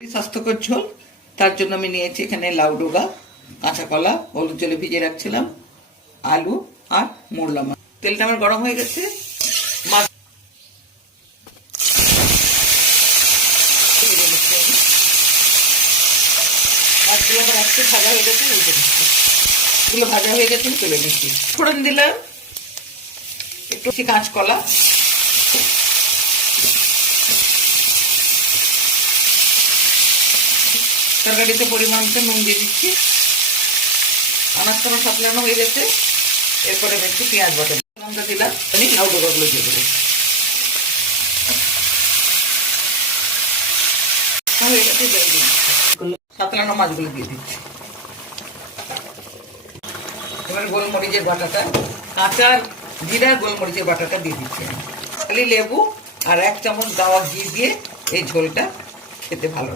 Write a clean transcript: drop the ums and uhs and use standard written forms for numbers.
স্বাস্থ্যকর ঝোল। তার জন্য আমি নিয়েছি এখানে লাউ ডোগা, কাঁচা কলা হলুদ জলে ভিজিয়ে রাখছিলাম, আলু আর মোরলা মাছ। তেলটা আমার গরম হয়ে গেছে। মাছগুলো আবার একটু ভাজা হয়ে গেছে, উল্টে দিচ্ছি। এগুলো ভাজা হয়ে গেছে, তুলে দিচ্ছি। ফোড়ন দিলাম একটু কাঁচকলা, তরকারিতে পরিমাণ মতো নুন দিয়ে দিচ্ছি। আনাজটা আমার সাতলানো হয়ে গেছে। এরপরে আমি একটু পেঁয়াজ বাটা লঙ্কা দিলাম, আমি লাউ ডোকাগুলো দিয়ে দেবো। হয়ে গেছে, সাতলানো মাছগুলো দিয়ে দিচ্ছি। এবার গোলমরিচের বাটাটা, কাঁচা জিরা গোলমরিচের বাটাটা দিয়ে দিচ্ছি। খালি লেবু আর 1 চামচ গাওয়া ঘি দিয়ে এই ঝোলটা খেতে ভালো।